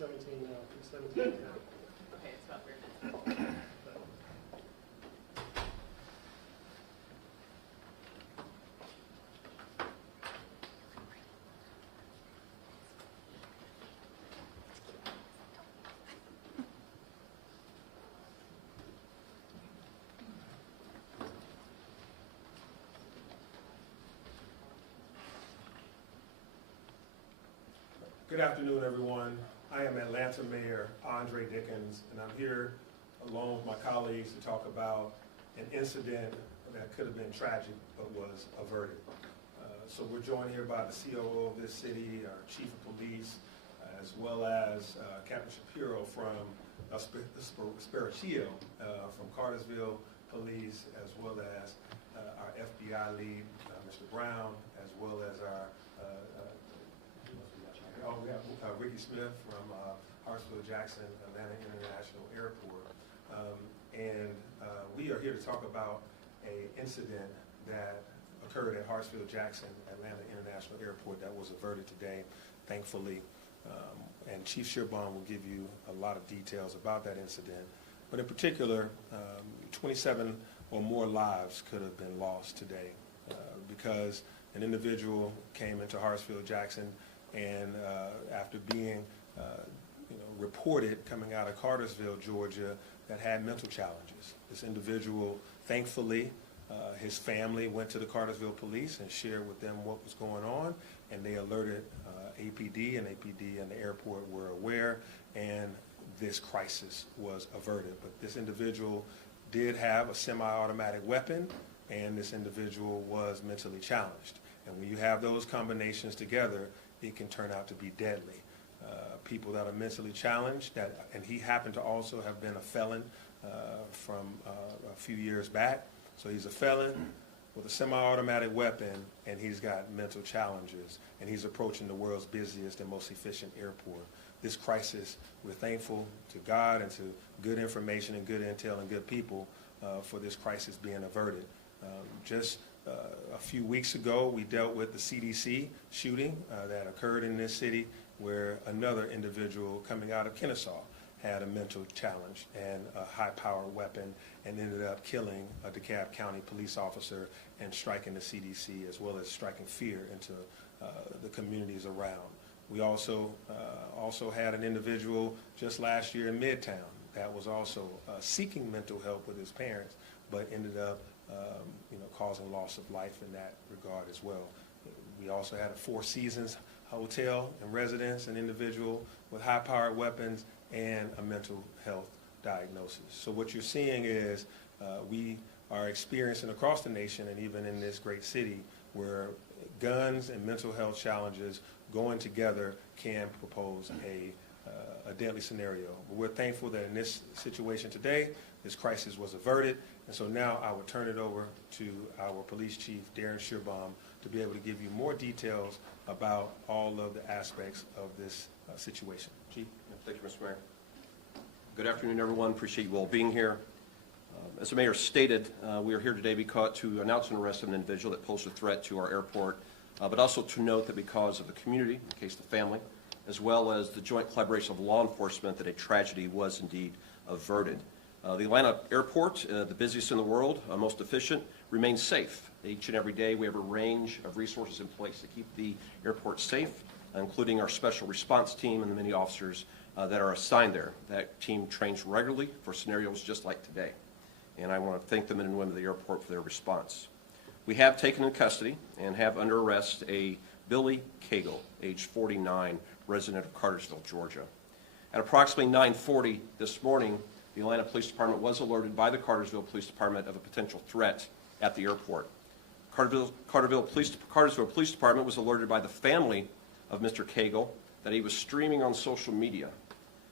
3:17 now. 3:17 now. Okay, it's about 3 minutes. Good afternoon, everyone. I am Atlanta Mayor Andre Dickens, and I'm here along with my colleagues to talk about an incident that could have been tragic but was averted. So we're joined here by the COO of this city, our Chief of Police, as well as Captain Shapiro from Spiritual from Cartersville Police, as well as our FBI lead, Mr. Brown, as well as our we have Ricky Smith from Hartsfield-Jackson Atlanta International Airport. We are here to talk about an incident that occurred at Hartsfield-Jackson Atlanta International Airport that was averted today, thankfully. And Chief Sherbon will give you a lot of details about that incident. But in particular, 27 or more lives could have been lost today because an individual came into Hartsfield-Jackson and after being reported coming out of Cartersville, Georgia, that had mental challenges. This individual, thankfully, his family went to the Cartersville police and shared with them what was going on, and they alerted APD, and APD and the airport were aware, and this crisis was averted. But this individual did have a semi-automatic weapon, and this individual was mentally challenged. And when you have those combinations together, it can turn out to be deadly. People that are mentally challenged, and he happened to also have been a felon from a few years back. So he's a felon with a semi-automatic weapon, and he's got mental challenges, and he's approaching the world's busiest and most efficient airport. This crisis, we're thankful to God and to good information and good intel and good people for this crisis being averted. Just a few weeks ago, we dealt with the CDC shooting that occurred in this city, where another individual coming out of Kennesaw had a mental challenge and a high-powered weapon and ended up killing a DeKalb County police officer and striking the CDC, as well as striking fear into the communities around. We also had an individual just last year in Midtown that was also seeking mental help with his parents, but ended up causing loss of life in that regard as well. We also had a Four Seasons hotel and residence, an individual with high-powered weapons and a mental health diagnosis. So what you're seeing is we are experiencing across the nation and even in this great city where guns and mental health challenges going together can propose a deadly scenario. But we're thankful that in this situation today, this crisis was averted. And so now I would turn it over to our police chief, Darren Sherbon, to be able to give you more details about all of the aspects of this situation. Chief? Thank you, Mr. Mayor. Good afternoon, everyone. Appreciate you all being here. As the mayor stated, we are here today to announce an arrest of an individual that posed a threat to our airport, but also to note that because of the community, in case the family, as well as the joint collaboration of law enforcement, that a tragedy was indeed averted. The Atlanta airport, the busiest in the world, most efficient, remains safe. Each and every day we have a range of resources in place to keep the airport safe, including our special response team and the many officers that are assigned there. That team trains regularly for scenarios just like today. And I want to thank the men and women of the airport for their response. We have taken in custody and have under arrest a Billy Cagle, age 49, resident of Cartersville, Georgia. At approximately 9:40 this morning, the Atlanta Police Department was alerted by the Cartersville Police Department of a potential threat at the airport. Cartersville Police Department was alerted by the family of Mr. Cagle that he was streaming on social media,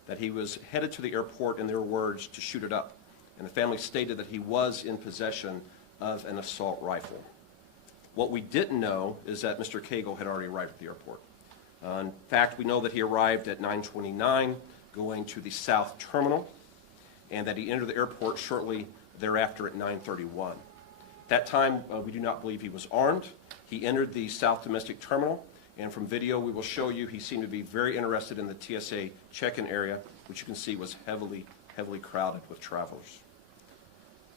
that he was headed to the airport, in their words, to shoot it up. And the family stated that he was in possession of an assault rifle. What we didn't know is that Mr. Cagle had already arrived at the airport. In fact, we know that he arrived at 9:29, going to the South Terminal, and that he entered the airport shortly thereafter at 9:31. At that time, we do not believe he was armed. He entered the South Domestic Terminal, And from video, we will show you he seemed to be very interested in the TSA check-in area, which you can see was heavily crowded with travelers.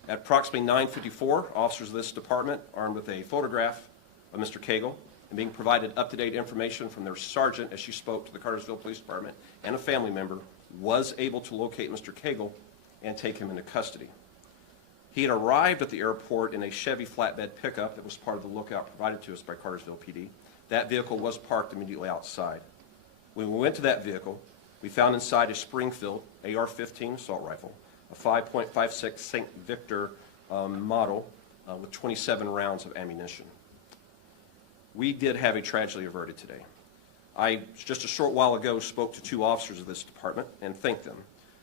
At approximately 9:54, officers of this department, armed with a photograph of Mr. Cagle and being provided up-to-date information from their sergeant as she spoke to the Cartersville Police Department and a family member, was able to locate Mr. Cagle and take him into custody. He had arrived at the airport in a Chevy flatbed pickup that was part of the lookout provided to us by Cartersville PD. That vehicle was parked immediately outside. When we went to that vehicle, we found inside a Springfield AR-15 assault rifle, a 5.56 St. Victor model with 27 rounds of ammunition. We did have a tragedy averted today. I, just a short while ago, spoke to 2 officers of this department and thanked them,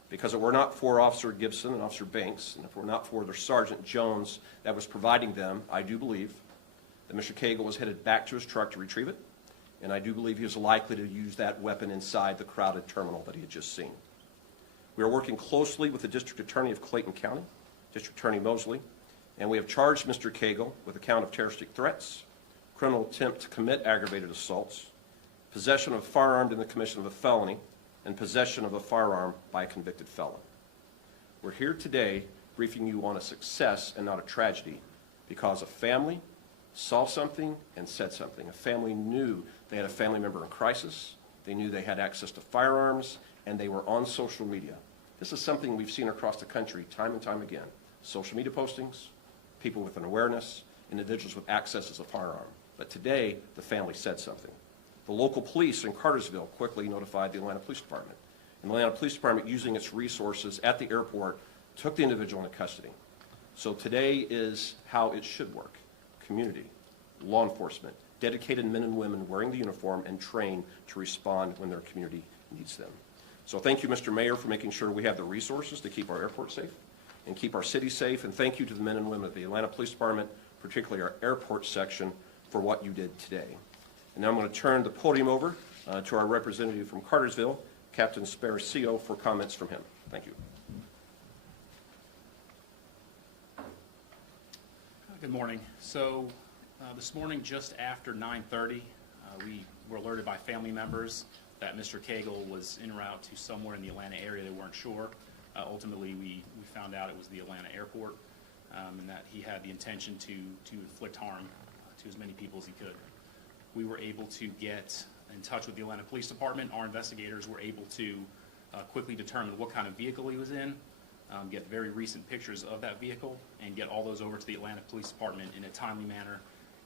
because if it were not for Officer Gibson and Officer Banks, and if it were not for their Sergeant Jones that was providing them, I do believe that Mr. Cagle was headed back to his truck to retrieve it, and I do believe he was likely to use that weapon inside the crowded terminal that he had just seen. We are working closely with the District Attorney of Clayton County, District Attorney Mosley, and we have charged Mr. Cagle with a count of terroristic threats, criminal attempt to commit aggravated assaults, possession of a firearm in the commission of a felony, and possession of a firearm by a convicted felon. We're here today briefing you on a success and not a tragedy, because a family saw something and said something. A family knew they had a family member in crisis, they knew they had access to firearms, and they were on social media. This is something we've seen across the country time and time again. Social media postings, people with an awareness, individuals with access to a firearm. But today, the family said something. The local police in Cartersville quickly notified the Atlanta Police Department. And the Atlanta Police Department, using its resources at the airport, took the individual into custody. So today is how it should work. Community, law enforcement, dedicated men and women wearing the uniform and trained to respond when their community needs them. So thank you, Mr. Mayor, for making sure we have the resources to keep our airport safe and keep our city safe. And thank you to the men and women of the Atlanta Police Department, particularly our airport section, for what you did today. And now I'm going to turn the podium over to our representative from Cartersville, Captain Sparacio, for comments from him. Thank you. Good morning. So this morning, just after 9:30, we were alerted by family members that Mr. Cagle was en route to somewhere in the Atlanta area. They weren't sure. Ultimately, we found out it was the Atlanta airport, and that he had the intention to inflict harm to as many people as he could. We were able to get in touch with the Atlanta Police Department. Our investigators were able to quickly determine what kind of vehicle he was in, get very recent pictures of that vehicle, and get all those over to the Atlanta Police Department in a timely manner,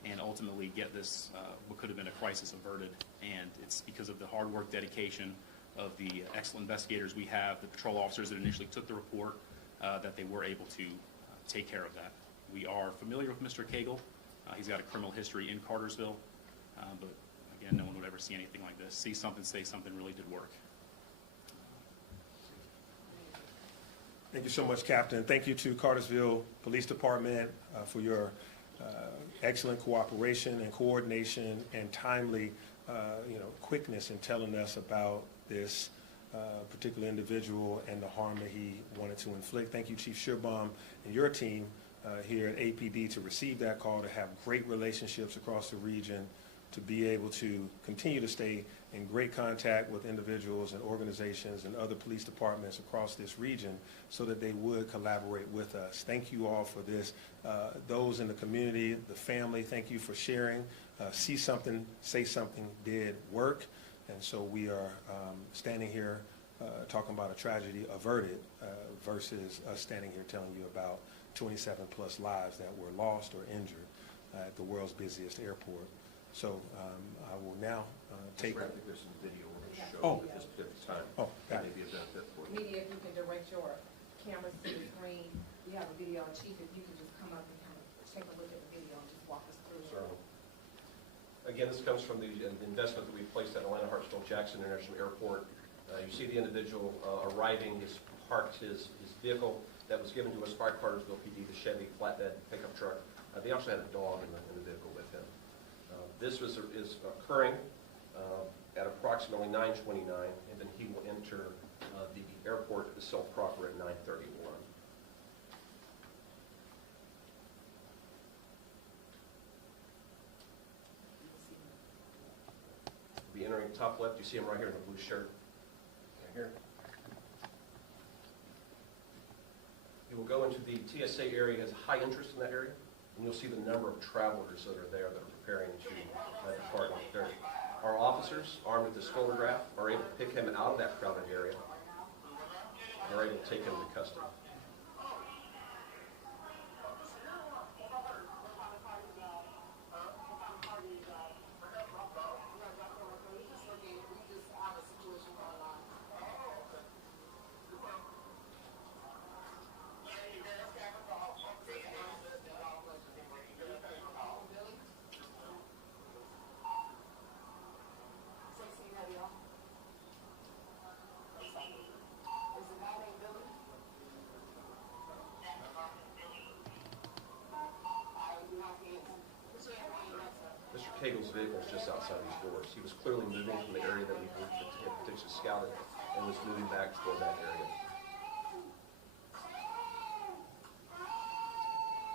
and ultimately get this, what could have been a crisis, averted. And it's because of the hard work, dedication of the excellent investigators we have, the patrol officers that initially took the report, that they were able to take care of that. We are familiar with Mr. Cagle. He's got a criminal history in Cartersville, but again, no one would ever see anything like this. See something, say something really did work. Thank you so much, Captain. Thank you to Cartersville Police Department for your excellent cooperation and coordination and timely, quickness in telling us about this particular individual and the harm that he wanted to inflict. Thank you, Chief Shearbaum, and your team here at APD to receive that call, to have great relationships across the region, to be able to continue to stay in great contact with individuals and organizations and other police departments across this region so that they would collaborate with us. Thank you all for this. Those in the community, the family, thank you for sharing. See something, say something did work. And so we are standing here talking about a tragedy averted versus us standing here telling you about 27 plus lives that were lost or injured at the world's busiest airport. So I will now take. There's some video we're going to show at this particular time. Oh, got it. Maybe a benefit for you. Media, if you can direct your cameras to the screen. We have a video. Chief, if you could just come up and kind of take a look at the video and just walk us through it. Certainly. Again, this comes from the investment that we placed at Atlanta Hartsfield Jackson International Airport. You see the individual arriving. He's parked his vehicle that was given to us by Cartersville PD, the Chevy flatbed pickup truck. They also had a dog in the vehicle with him. This is occurring at approximately 9:29, and then he will enter the airport itself proper at 9:31. top left, you see him right here in the blue shirt. Right here. He will go into the TSA area. He has high interest in that area, and you'll see the number of travelers that are there that are preparing to depart. Our officers, armed with this photograph, are able to pick him out of that crowded area. They're able to take him into custody. Mr. Cagle's vehicle is just outside these doors. He was clearly moving from the area that we had potentially scouted and was moving back toward that area.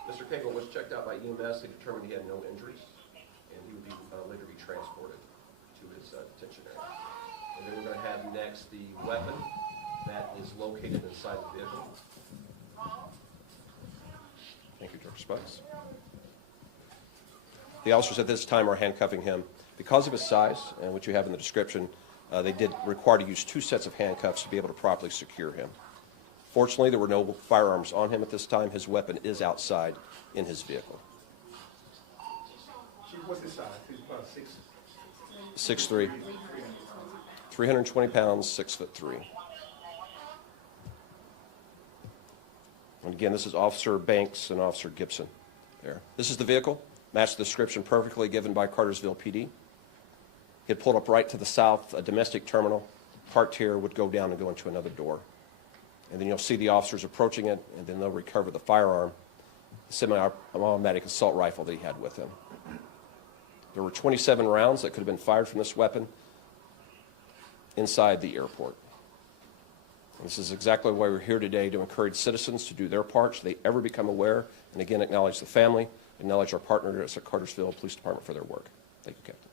Mr. Cagle was checked out by EMS. They determined he had no injuries, and he would be later be transported to his detention area. And then we're going to have next the weapon that is located inside the vehicle. Thank you, Director Spuds. The officers at this time are handcuffing him. Because of his size, and what you have in the description, they did require to use 2 sets of handcuffs to be able to properly secure him. Fortunately, there were no firearms on him at this time. His weapon is outside in his vehicle. What's his size? He's about 6'3", 320 pounds, 6'3". And again, this is Officer Banks and Officer Gibson there. This is the vehicle. Matched the description perfectly given by Cartersville PD. He had pulled up right to the south, a domestic terminal, parked here, would go down and go into another door. And then you'll see the officers approaching it, and then they'll recover the firearm, the semi-automatic assault rifle that he had with him. There were 27 rounds that could have been fired from this weapon inside the airport. And this is exactly why we're here today, to encourage citizens to do their part so they ever become aware, and again, acknowledge the family, acknowledge our partners at Cartersville Police Department for their work. Thank you, Captain.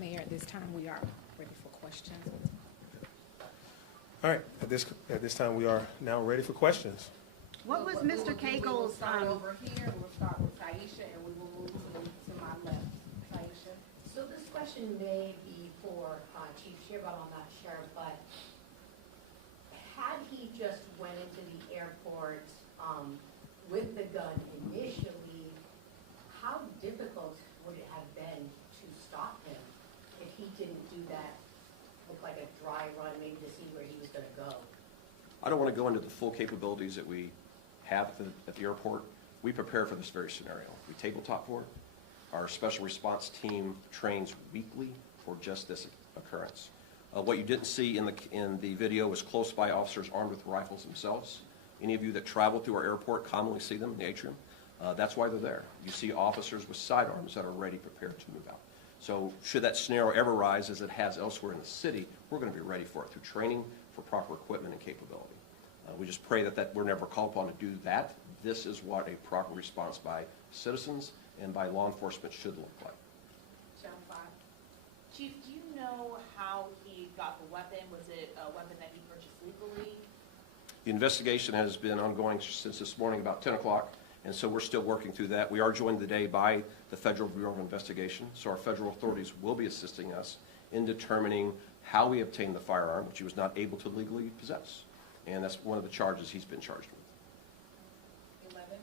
Mayor, at this time, we are ready for questions. All right, at this time, we are now ready for questions. What was Mr. Cagle's, We'll start over here, we'll start with Taisha, and we will move to my left. Taisha? So this question may be for Chief Shearbone, I'm not sure, but had he just went into the airport with the gun initially, how difficult would it have been to stop him if he didn't do that, look like a dry run, maybe to see where he was going to go? I don't want to go into the full capabilities that we have at the airport. We prepare for this very scenario. We tabletop for it. Our special response team trains weekly for just this occurrence. What you didn't see in the video was close by officers armed with rifles themselves. Any of you that travel through our airport commonly see them in the atrium. That's why they're there. You see officers with sidearms that are ready, prepared to move out. So should that scenario ever rise, as it has elsewhere in the city, we're going to be ready for it through training, for proper equipment and capability. We just pray that we're never called upon to do that. This is what a proper response by citizens and by law enforcement should look like. Channel 5. Chief, do you know how he got the weapon? Was it a weapon that he purchased legally? The investigation has been ongoing since this morning about 10 o'clock, and so we're still working through that. We are joined today by the Federal Bureau of Investigation, so our federal authorities will be assisting us in determining how we obtained the firearm, which he was not able to legally possess. And that's one of the charges he's been charged with. 11.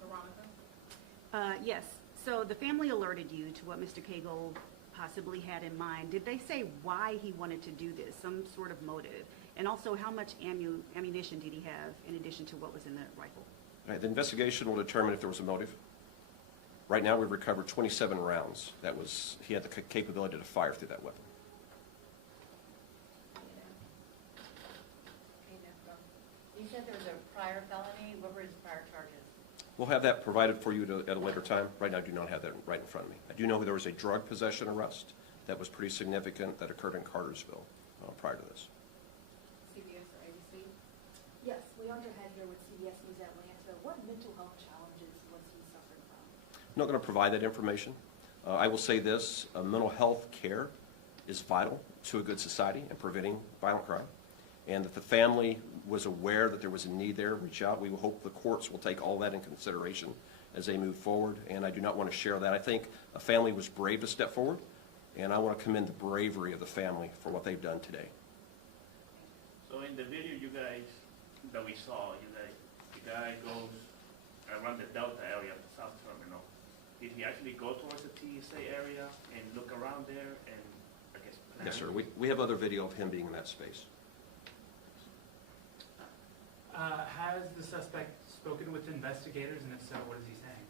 Veronica? Yes, so the family alerted you to what Mr. Cagle possibly had in mind. Did they say why he wanted to do this, some sort of motive? And also, how much ammunition did he have in addition to what was in the rifle? All right, the investigation will determine if there was a motive. Right now, we've recovered 27 rounds. He had the capability to fire through that weapon. You said there was a prior felony. What were his prior charges? We'll have that provided for you at a later time. Right now, I do not have that right in front of me. I do know there was a drug possession arrest that was pretty significant that occurred in Cartersville prior to this. CBS or ABC? Yes, Leandra Head here with CBS News Atlanta. What mental health challenges was he suffering from? I'm not going to provide that information. I will say this, mental health care is vital to a good society and preventing violent crime, and that the family was aware that there was a need there, reach out. We will hope the courts will take all that in consideration as they move forward, and I do not want to share that. I think a family was brave to step forward, and I want to commend the bravery of the family for what they've done today. So in the video that we saw, the guy goes around the Delta area of the South Terminal. Did he actually go towards the TSA area and look around there and, I guess, plan? Yes, sir. We have other video of him being in that space. Has the suspect spoken with investigators, and if so, what is he saying?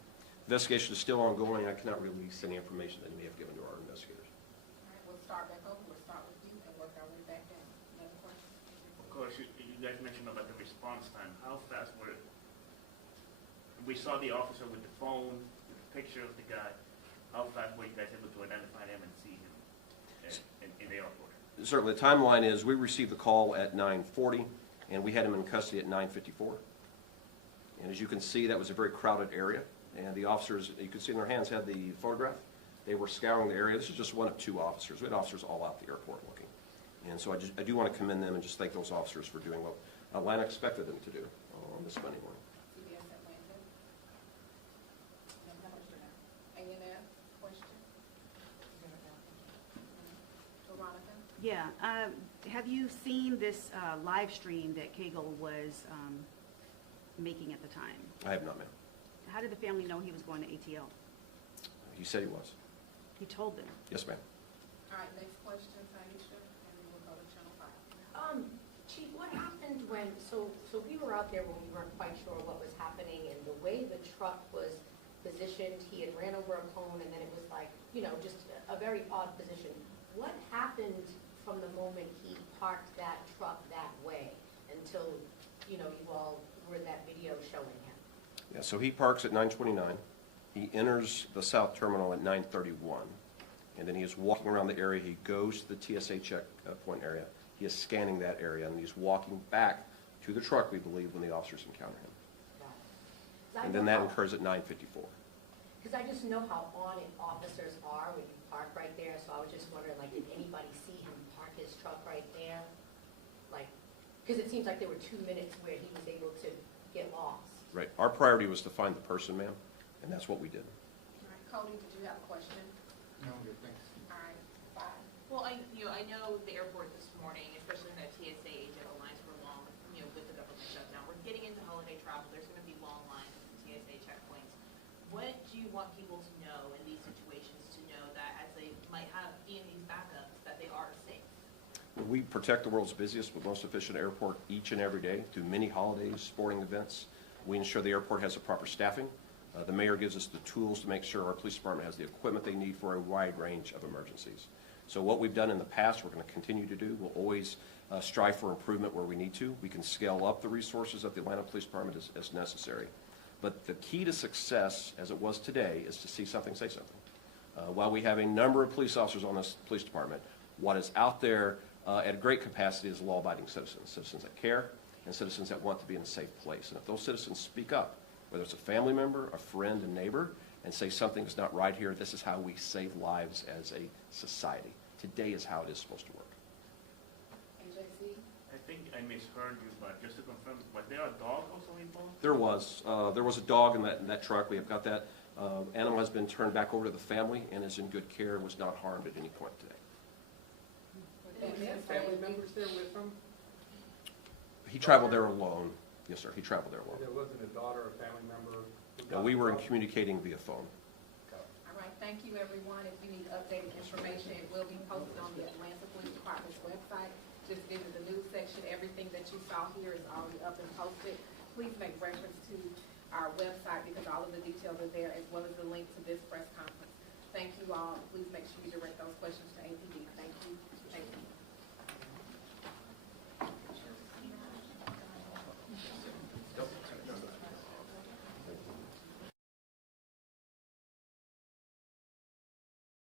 Investigation is still ongoing. I cannot release any information that he may have given to our investigators. All right, we'll start back over. We'll start with you and work our way back down. Another question? Of course, you guys mentioned about the response time. How fast were it? We saw the officer with the phone, with the picture of the guy. How fast were you guys able to identify him and see him in the airport? Certainly, the timeline is we received the call at 9:40, and we had him in custody at 9:54. And as you can see, that was a very crowded area, and the officers, you can see in their hands, had the photograph. They were scouring the area. This is just one of two officers. We had officers all out the airport looking. And so I do want to commend them and just thank those officers for doing what Atlanta expected them to do on this Monday morning. CBS Atlanta. A&F, question? Veronica? Yeah, have you seen this live stream that Cagle was making at the time? I have not, ma'am. How did the family know he was going to ATL? He said he was. He told them. Yes, ma'am. All right, next question, Tanisha, and then we'll go to Channel 5. Chief, what happened when, so we were out there when we weren't quite sure what was happening, and the way the truck was positioned, he had ran over a cone, and then it was like, just a very odd position. What happened from the moment he parked that truck that way until, you all were in that video showing him? Yeah, so he parks at 9:29. He enters the South Terminal at 9:31. And then he is walking around the area. He goes to the TSA checkpoint area. He is scanning that area, and he's walking back to the truck, we believe, when the officers encounter him. Got it. And then that occurs at 9:54. Because I just know how on it officers are when you park right there, so I was just wondering, did anybody see him park his truck right there? Because it seems like there were 2 minutes where he was able to get lost. Right. Our priority was to find the person, ma'am, and that's what we did. All right, Cody, did you have a question? No, good, thanks. All right, 5. Well, I know the airport this morning, especially in that TSA agent lines were long, with the government shutdown. We're getting into holiday travel. There's going to be long lines at the TSA checkpoints. What do you want people to know in these situations to know that as they might have these backups, that they are safe? We protect the world's busiest but most efficient airport each and every day through many holidays, sporting events. We ensure the airport has the proper staffing. The mayor gives us the tools to make sure our police department has the equipment they need for a wide range of emergencies. So what we've done in the past, we're going to continue to do. We'll always strive for improvement where we need to. We can scale up the resources of the Atlanta Police Department as necessary. But the key to success, as it was today, is to see something, say something. While we have a number of police officers on this police department, what is out there at great capacity is law-abiding citizens, citizens that care, and citizens that want to be in a safe place. And if those citizens speak up, whether it's a family member, a friend, a neighbor, and say something's not right here, this is how we save lives as a society. Today is how it is supposed to work. AJC? I think I misheard you, but just to confirm, was there a dog also involved? There was a dog in that truck. We have got that. Animal has been turned back over to the family and is in good care and was not harmed at any point today. Family members there with him? He traveled there alone. Yes, sir. He traveled there alone. There wasn't a daughter or family member? No, we were communicating via phone. All right, thank you, everyone. If you need updated information, it will be posted on the Atlanta Police Department's website. Just visit the news section. Everything that you saw here is already up and posted. Please make reference to our website because all of the details are there, as well as the link to this press conference. Thank you all. Please make sure you direct those questions to APD.